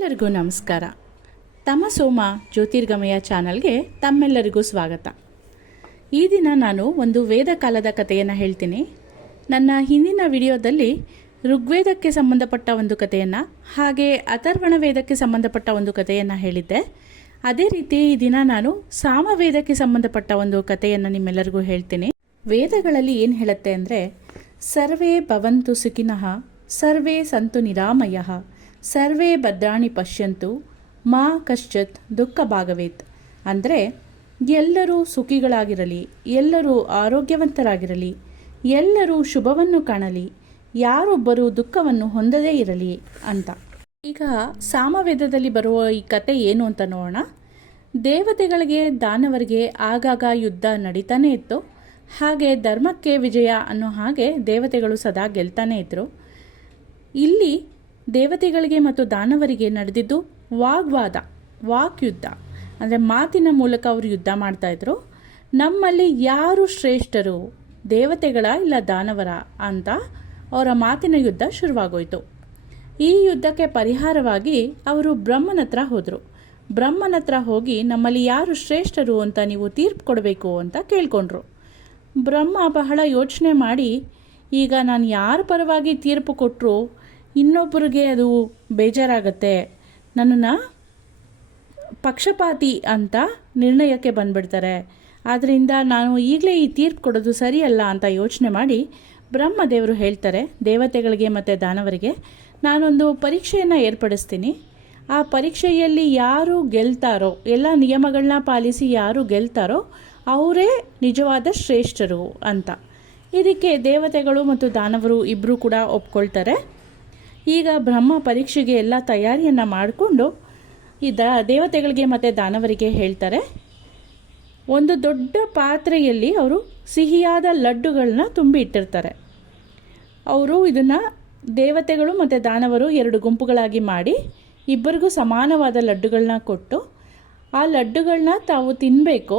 ಎಲ್ಲರಿಗೂ ನಮಸ್ಕಾರ. ತಮ್ಮ ಸೋಮ ಜ್ಯೋತಿರ್ಗಮಯ ಚಾನಲ್ಗೆ ತಮ್ಮೆಲ್ಲರಿಗೂ ಸ್ವಾಗತ. ಈ ದಿನ ನಾನು ಒಂದು ವೇದ ಕಾಲದ ಕಥೆಯನ್ನು ಹೇಳ್ತೀನಿ. ನನ್ನ ಹಿಂದಿನ ವಿಡಿಯೋದಲ್ಲಿ ಋಗ್ವೇದಕ್ಕೆ ಸಂಬಂಧಪಟ್ಟ ಒಂದು ಕಥೆಯನ್ನು ಹಾಗೆ ಅಥರ್ವಣ ವೇದಕ್ಕೆ ಸಂಬಂಧಪಟ್ಟ ಒಂದು ಕಥೆಯನ್ನು ಹೇಳಿದ್ದೆ. ಅದೇ ರೀತಿ ಈ ದಿನ ನಾನು ಸಾಮವೇದಕ್ಕೆ ಸಂಬಂಧಪಟ್ಟ ಒಂದು ಕಥೆಯನ್ನು ನಿಮ್ಮೆಲ್ಲರಿಗೂ ಹೇಳ್ತೀನಿ. ವೇದಗಳಲ್ಲಿ ಏನು ಹೇಳುತ್ತೆ ಅಂದರೆ, ಸರ್ವೇ ಭವಂತು ಸುಖಿನಃ, ಸರ್ವೇ ಸಂತು ನಿರಾಮಯಃ, ಸರ್ವೇ ಭದ್ರಾಣಿ ಪಶ್ಯಂತು, ಮಾ ಕಶ್ಚಿತ್ ದುಃಖ ಭಾಗವೇತ್. ಅಂದರೆ ಎಲ್ಲರೂ ಸುಖಿಗಳಾಗಿರಲಿ, ಎಲ್ಲರೂ ಆರೋಗ್ಯವಂತರಾಗಿರಲಿ, ಎಲ್ಲರೂ ಶುಭವನ್ನು ಕಾಣಲಿ, ಯಾರೊಬ್ಬರೂ ದುಃಖವನ್ನು ಹೊಂದದೇ ಇರಲಿ ಅಂತ. ಈಗ ಸಾಮವೇದದಲ್ಲಿ ಬರುವ ಈ ಕತೆ ಏನು ಅಂತ ನೋಡೋಣ. ದೇವತೆಗಳಿಗೆ ದಾನವರಿಗೆ ಆಗಾಗ ಯುದ್ಧ ನಡೀತಾನೆ ಇತ್ತು. ಹಾಗೆ ಧರ್ಮಕ್ಕೆ ವಿಜಯ ಅನ್ನೋ ಹಾಗೆ ದೇವತೆಗಳು ಸದಾ ಗೆಲ್ತಾನೆ ಇದ್ರು. ಇಲ್ಲಿ ದೇವತೆಗಳಿಗೆ ಮತ್ತು ದಾನವರಿಗೆ ನಡೆದಿದ್ದು ವಾಗ್ವಾದ, ವಾಕ್ಯುದ್ಧ. ಅಂದರೆ ಮಾತಿನ ಮೂಲಕ ಅವರು ಯುದ್ಧ ಮಾಡ್ತಾಯಿದ್ರು. ನಮ್ಮಲ್ಲಿ ಯಾರು ಶ್ರೇಷ್ಠರು, ದೇವತೆಗಳ ಇಲ್ಲ ದಾನವರ ಅಂತ ಅವರ ಮಾತಿನ ಯುದ್ಧ ಶುರುವಾಗೋಯ್ತು. ಈ ಯುದ್ಧಕ್ಕೆ ಪರಿಹಾರವಾಗಿ ಅವರು ಬ್ರಹ್ಮನ ಹತ್ರ ಹೋದರು. ಬ್ರಹ್ಮನ ಹತ್ರ ಹೋಗಿ ನಮ್ಮಲ್ಲಿ ಯಾರು ಶ್ರೇಷ್ಠರು ಅಂತ ನೀವು ತೀರ್ಪು ಕೊಡಬೇಕು ಅಂತ ಕೇಳ್ಕೊಂಡ್ರು. ಬ್ರಹ್ಮ ಬಹಳ ಯೋಚನೆ ಮಾಡಿ, ಈಗ ನಾನು ಯಾರ ಪರವಾಗಿ ತೀರ್ಪು ಕೊಟ್ಟರು ಇನ್ನೊಬ್ಬರಿಗೆ ಅದು ಬೇಜಾರಾಗತ್ತೆ, ನನ್ನನ್ನು ಪಕ್ಷಪಾತಿ ಅಂತ ನಿರ್ಣಯಕ್ಕೆ ಬಂದ್ಬಿಡ್ತಾರೆ, ಆದ್ದರಿಂದ ನಾನು ಈಗಲೇ ಈ ತೀರ್ಪು ಕೊಡೋದು ಸರಿಯಲ್ಲ ಅಂತ ಯೋಚನೆ ಮಾಡಿ ಬ್ರಹ್ಮದೇವರು ಹೇಳ್ತಾರೆ ದೇವತೆಗಳಿಗೆ ಮತ್ತು ದಾನವರಿಗೆ, ನಾನೊಂದು ಪರೀಕ್ಷೆಯನ್ನು ಏರ್ಪಡಿಸ್ತೀನಿ. ಆ ಪರೀಕ್ಷೆಯಲ್ಲಿ ಯಾರು ಗೆಲ್ತಾರೋ, ಎಲ್ಲ ನಿಯಮಗಳನ್ನ ಪಾಲಿಸಿ ಯಾರು ಗೆಲ್ತಾರೋ ಅವರೇ ನಿಜವಾದ ಶ್ರೇಷ್ಠರು ಅಂತ. ಇದಕ್ಕೆ ದೇವತೆಗಳು ಮತ್ತು ದಾನವರು ಇಬ್ಬರೂ ಕೂಡ ಒಪ್ಕೊಳ್ತಾರೆ. ಈಗ ಬ್ರಹ್ಮ ಪರೀಕ್ಷೆಗೆ ಎಲ್ಲ ತಯಾರಿಯನ್ನು ಮಾಡಿಕೊಂಡು ದೇವತೆಗಳಿಗೆ ಮತ್ತು ದಾನವರಿಗೆ ಹೇಳ್ತಾರೆ, ಒಂದು ದೊಡ್ಡ ಪಾತ್ರೆಯಲ್ಲಿ ಅವರು ಸಿಹಿಯಾದ ಲಡ್ಡುಗಳನ್ನ ತುಂಬಿ ಇಟ್ಟಿರ್ತಾರೆ. ಅವರು ಇದನ್ನು ದೇವತೆಗಳು ಮತ್ತು ದಾನವರು ಎರಡು ಗುಂಪುಗಳಾಗಿ ಮಾಡಿ ಇಬ್ಬರಿಗೂ ಸಮಾನವಾದ ಲಡ್ಡುಗಳನ್ನ ಕೊಟ್ಟು ಆ ಲಡ್ಡುಗಳನ್ನ ತಾವು ತಿನ್ನಬೇಕು.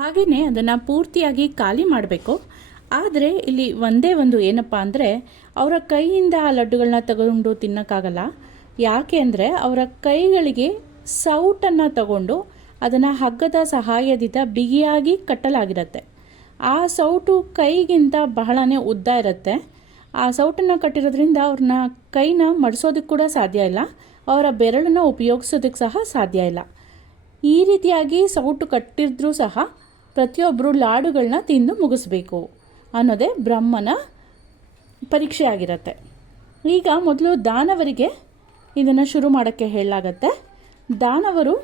ಹಾಗೆಯೇ ಅದನ್ನು ಪೂರ್ತಿಯಾಗಿ ಖಾಲಿ ಮಾಡಬೇಕು. ಆದರೆ ಇಲ್ಲಿ ಒಂದೇ ಒಂದು ಏನಪ್ಪ ಅಂದರೆ, ಅವರ ಕೈಯಿಂದ ಆ ಲಡ್ಡುಗಳನ್ನ ತಗೊಂಡು ತಿನ್ನೋಕ್ಕಾಗಲ್ಲ. ಯಾಕೆ ಅಂದರೆ ಅವರ ಕೈಗಳಿಗೆ ಸೌಟನ್ನು ತಗೊಂಡು ಅದನ್ನು ಹಗ್ಗದ ಸಹಾಯದಿಂದ ಬಿಗಿಯಾಗಿ ಕಟ್ಟಲಾಗಿರುತ್ತೆ. ಆ ಸೌಟು ಕೈಗಿಂತ ಬಹಳನೇ ಉದ್ದ ಇರುತ್ತೆ. ಆ ಸೌಟನ್ನು ಕಟ್ಟಿರೋದ್ರಿಂದ ಅವ್ರನ್ನ ಕೈನ ಮಡಿಸೋದಕ್ಕೆ ಕೂಡ ಸಾಧ್ಯ ಇಲ್ಲ, ಅವರ ಬೆರಳನ್ನು ಉಪಯೋಗಿಸೋದಕ್ಕೆ ಸಹ ಸಾಧ್ಯ ಇಲ್ಲ. ಈ ರೀತಿಯಾಗಿ ಸೌಟು ಕಟ್ಟಿದ್ರೂ ಸಹ ಪ್ರತಿಯೊಬ್ಬರು ಲಾಡುಗಳನ್ನ ತಿಂದು ಮುಗಿಸ್ಬೇಕು ಅನ್ನೋದೇ ಬ್ರಹ್ಮನ ಪರೀಕ್ಷೆ ಆಗಿರುತ್ತೆ. ಈಗ ಮೊದಲು ದಾನವರಿಗೆ ಇದನ್ನು ಶುರು ಮಾಡೋಕ್ಕೆ ಹೇಳಲಾಗತ್ತೆ. ದಾನವರು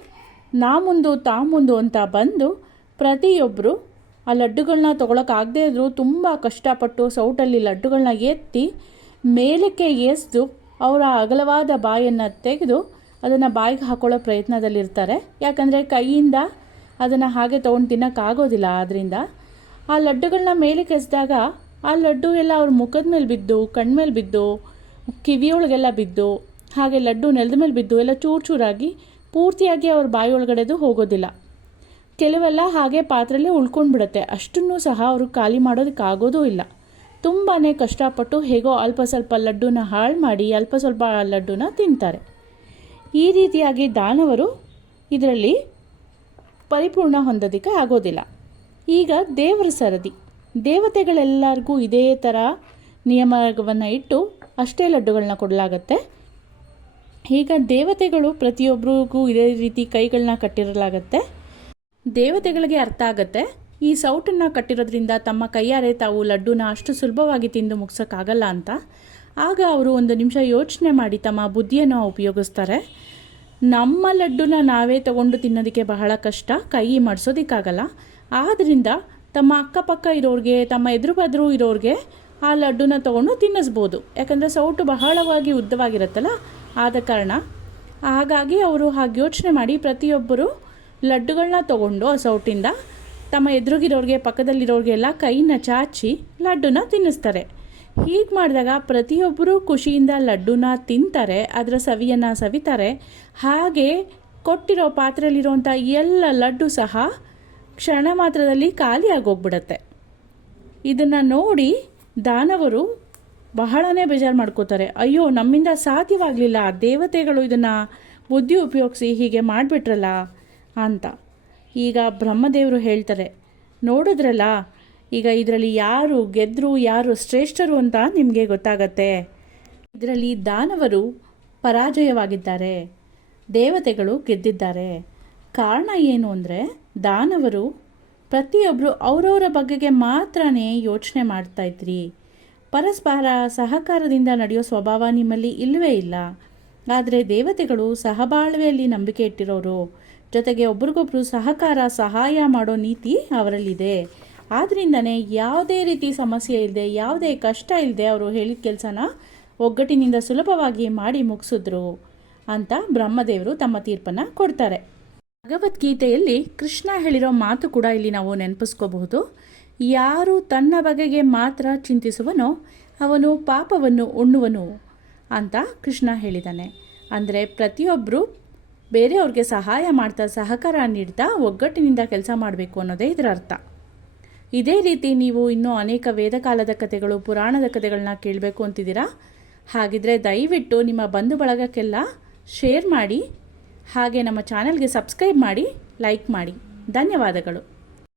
ನಾ ಮುಂದು ತಾ ಮುಂದು ಅಂತ ಬಂದು ಪ್ರತಿಯೊಬ್ಬರು ಆ ಲಡ್ಡುಗಳನ್ನ ತೊಗೊಳಕ್ಕಾಗದೇ ಇದ್ದರೂ ತುಂಬ ಕಷ್ಟಪಟ್ಟು ಸೌಟಲ್ಲಿ ಲಡ್ಡುಗಳನ್ನ ಎತ್ತಿ ಮೇಲಕ್ಕೆ ಎಸೆದು ಅವರ ಅಗಲವಾದ ಬಾಯನ್ನು ತೆಗೆದು ಅದನ್ನು ಬಾಯಿಗೆ ಹಾಕೊಳ್ಳೋ ಪ್ರಯತ್ನದಲ್ಲಿರ್ತಾರೆ. ಯಾಕಂದರೆ ಕೈಯಿಂದ ಅದನ್ನು ಹಾಗೆ ತೊಗೊಂಡು ತಿನ್ನೋಕ್ಕಾಗೋದಿಲ್ಲ. ಆದ್ದರಿಂದ ಆ ಲಡ್ಡುಗಳನ್ನ ಮೇಲಕ್ಕೆ ಎಸೆದಾಗ ಆ ಲಡ್ಡು ಎಲ್ಲ ಅವ್ರ ಮುಖದ ಮೇಲೆ ಬಿದ್ದು, ಕಣ್ಮೇಲೆ ಬಿದ್ದು, ಕಿವಿಯೊಳಗೆಲ್ಲ ಬಿದ್ದು, ಹಾಗೆ ಲಡ್ಡು ನೆಲದ ಮೇಲೆ ಬಿದ್ದು ಎಲ್ಲ ಚೂರು ಚೂರಾಗಿ ಪೂರ್ತಿಯಾಗಿ ಅವ್ರ ಬಾಯಿಯೊಳಗಡೆದು ಹೋಗೋದಿಲ್ಲ. ಕೆಲವೆಲ್ಲ ಹಾಗೆ ಪಾತ್ರೆಯಲ್ಲೇ ಉಳ್ಕೊಂಡು ಬಿಡುತ್ತೆ. ಅಷ್ಟನ್ನು ಸಹ ಅವರು ಖಾಲಿ ಮಾಡೋದಕ್ಕಾಗೋದೂ ಇಲ್ಲ. ತುಂಬಾ ಕಷ್ಟಪಟ್ಟು ಹೇಗೋ ಅಲ್ಪ ಸ್ವಲ್ಪ ಲಡ್ಡುನ ಹಾಳು ಮಾಡಿ ಅಲ್ಪ ಸ್ವಲ್ಪ ಲಡ್ಡುನ ತಿಂತಾರೆ. ಈ ರೀತಿಯಾಗಿ ದಾನವರು ಇದರಲ್ಲಿ ಪರಿಪೂರ್ಣ ಹೊಂದೋದಕ್ಕೆ ಆಗೋದಿಲ್ಲ. ಈಗ ದೇವರ ಸರದಿ, ದೇವತೆಗಳೆಲ್ಲರಿಗೂ ಇದೇ ಥರ ನಿಯಮವನ್ನು ಇಟ್ಟು ಅಷ್ಟೇ ಲಡ್ಡುಗಳನ್ನ ಕೊಡಲಾಗತ್ತೆ. ಈಗ ದೇವತೆಗಳು ಪ್ರತಿಯೊಬ್ಬರಿಗೂ ಇದೇ ರೀತಿ ಕೈಗಳನ್ನ ಕಟ್ಟಿರಲಾಗತ್ತೆ. ದೇವತೆಗಳಿಗೆ ಅರ್ಥ ಆಗುತ್ತೆ, ಈ ಸೌಟನ್ನು ಕಟ್ಟಿರೋದ್ರಿಂದ ತಮ್ಮ ಕೈಯಾರೆ ತಾವು ಲಡ್ಡುನ ಅಷ್ಟು ಸುಲಭವಾಗಿ ತಿಂದು ಮುಗ್ಸೋಕ್ಕಾಗಲ್ಲ ಅಂತ. ಆಗ ಅವರು ಒಂದು ನಿಮಿಷ ಯೋಚನೆ ಮಾಡಿ ತಮ್ಮ ಬುದ್ಧಿಯನ್ನು ಉಪಯೋಗಿಸ್ತಾರೆ. ನಮ್ಮ ಲಡ್ಡುನ ನಾವೇ ತಗೊಂಡು ತಿನ್ನೋದಕ್ಕೆ ಬಹಳ ಕಷ್ಟ, ಕೈ ಮಡಿಸೋದಕ್ಕಾಗಲ್ಲ. ಆದ್ದರಿಂದ ತಮ್ಮ ಅಕ್ಕಪಕ್ಕ ಇರೋರಿಗೆ, ತಮ್ಮ ಎದುರು ಬದ್ರು ಇರೋರಿಗೆ ಆ ಲಡ್ಡುನ ತೊಗೊಂಡು ತಿನ್ನಿಸ್ಬೋದು. ಯಾಕಂದರೆ ಸೌಟು ಬಹಳವಾಗಿ ಉದ್ದವಾಗಿರುತ್ತಲ್ಲ, ಆದ ಕಾರಣ. ಹಾಗಾಗಿ ಅವರು ಹಾಗೆ ಯೋಚನೆ ಮಾಡಿ ಪ್ರತಿಯೊಬ್ಬರು ಲಡ್ಡುಗಳನ್ನ ತೊಗೊಂಡು ಆ ಸೌಟಿಂದ ತಮ್ಮ ಎದುರುಗಿರೋರಿಗೆ, ಪಕ್ಕದಲ್ಲಿರೋರಿಗೆಲ್ಲ ಕೈನ ಚಾಚಿ ಲಡ್ಡುನ ತಿನ್ನಿಸ್ತಾರೆ. ಹೀಗೆ ಮಾಡಿದಾಗ ಪ್ರತಿಯೊಬ್ಬರೂ ಖುಷಿಯಿಂದ ಲಡ್ಡುನ ತಿಂತಾರೆ, ಅದರ ಸವಿಯನ್ನು ಸವಿತಾರೆ. ಹಾಗೆ ಕೊಟ್ಟಿರೋ ಪಾತ್ರೆಯಲ್ಲಿರುವಂಥ ಎಲ್ಲ ಲಡ್ಡು ಸಹ ಕ್ಷಣ ಮಾತ್ರದಲ್ಲಿ ಖಾಲಿ ಆಗೋಗ್ಬಿಡತ್ತೆ. ಇದನ್ನು ನೋಡಿ ದಾನವರು ಬಹಳನೇ ಬೇಜಾರು ಮಾಡ್ಕೋತಾರೆ. ಅಯ್ಯೋ, ನಮ್ಮಿಂದ ಸಾಧ್ಯವಾಗಲಿಲ್ಲ, ದೇವತೆಗಳು ಇದನ್ನು ಬುದ್ಧಿ ಉಪಯೋಗಿಸಿ ಹೀಗೆ ಮಾಡಿಬಿಟ್ರಲ್ಲ ಅಂತ. ಈಗ ಬ್ರಹ್ಮದೇವರು ಹೇಳ್ತಾರೆ, ನೋಡಿದ್ರಲ್ಲ, ಈಗ ಇದರಲ್ಲಿ ಯಾರು ಗೆದ್ದರು ಯಾರು ಶ್ರೇಷ್ಠರು ಅಂತ ನಿಮಗೆ ಗೊತ್ತಾಗತ್ತೆ. ಇದರಲ್ಲಿ ದಾನವರು ಪರಾಜಯವಾಗಿದ್ದಾರೆ, ದೇವತೆಗಳು ಗೆದ್ದಿದ್ದಾರೆ. ಕಾರಣ ಏನು ಅಂದರೆ, ದಾನವರು ಪ್ರತಿಯೊಬ್ಬರು ಅವರವರ ಬಗೆಗೆ ಮಾತ್ರನೇ ಯೋಚನೆ ಮಾಡ್ತಾಯಿದ್ರಿ. ಪರಸ್ಪರ ಸಹಕಾರದಿಂದ ನಡೆಯೋ ಸ್ವಭಾವ ನಿಮ್ಮಲ್ಲಿ ಇಲ್ಲವೇ ಇಲ್ಲ. ಆದರೆ ದೇವತೆಗಳು ಸಹಬಾಳ್ವೆಯಲ್ಲಿ ನಂಬಿಕೆ ಇಟ್ಟಿರೋರು, ಜೊತೆಗೆ ಒಬ್ರಿಗೊಬ್ರು ಸಹಕಾರ ಸಹಾಯ ಮಾಡೋ ನೀತಿ ಅವರಲ್ಲಿದೆ. ಆದ್ದರಿಂದನೇ ಯಾವುದೇ ರೀತಿ ಸಮಸ್ಯೆ ಇಲ್ಲದೆ, ಯಾವುದೇ ಕಷ್ಟ ಇಲ್ಲದೆ ಅವರು ಹೇಳಿದ ಕೆಲಸನ ಒಗ್ಗಟ್ಟಿನಿಂದ ಸುಲಭವಾಗಿ ಮಾಡಿ ಮುಗಿಸಿದ್ರು ಅಂತ ಬ್ರಹ್ಮದೇವರು ತಮ್ಮ ತೀರ್ಪನ್ನು ಕೊಡ್ತಾರೆ. ಭಗವದ್ಗೀತೆಯಲ್ಲಿ ಕೃಷ್ಣ ಹೇಳಿರೋ ಮಾತು ಕೂಡ ಇಲ್ಲಿ ನಾವು ನೆನಪಿಸ್ಕೋಬಹುದು. ಯಾರು ತನ್ನ ಬಗೆಗೆ ಮಾತ್ರ ಚಿಂತಿಸುವನೋ ಅವನು ಪಾಪವನ್ನು ಉಣ್ಣುವನು ಅಂತ ಕೃಷ್ಣ ಹೇಳಿದ್ದಾನೆ. ಅಂದರೆ ಪ್ರತಿಯೊಬ್ಬರು ಬೇರೆಯವ್ರಿಗೆ ಸಹಾಯ ಮಾಡ್ತಾ, ಸಹಕಾರ ನೀಡ್ತಾ ಒಗ್ಗಟ್ಟಿನಿಂದ ಕೆಲಸ ಮಾಡಬೇಕು ಅನ್ನೋದೇ ಇದರ ಅರ್ಥ. ಇದೇ ರೀತಿ ನೀವು ಇನ್ನೂ ಅನೇಕ ವೇದಕಾಲದ ಕಥೆಗಳು, ಪುರಾಣದ ಕಥೆಗಳನ್ನ ಕೇಳಬೇಕು ಅಂತಿದ್ದೀರಾ? ಹಾಗಿದ್ರೆ ದಯವಿಟ್ಟು ನಿಮ್ಮ ಬಂಧು ಬಳಗಕ್ಕೆಲ್ಲ ಶೇರ್ ಮಾಡಿ, ಹಾಗೆ ನಮ್ಮ ಚಾನೆಲ್ಗೆ ಸಬ್ಸ್ಕ್ರೈಬ್ ಮಾಡಿ, ಲೈಕ್ ಮಾಡಿ. ಧನ್ಯವಾದಗಳು.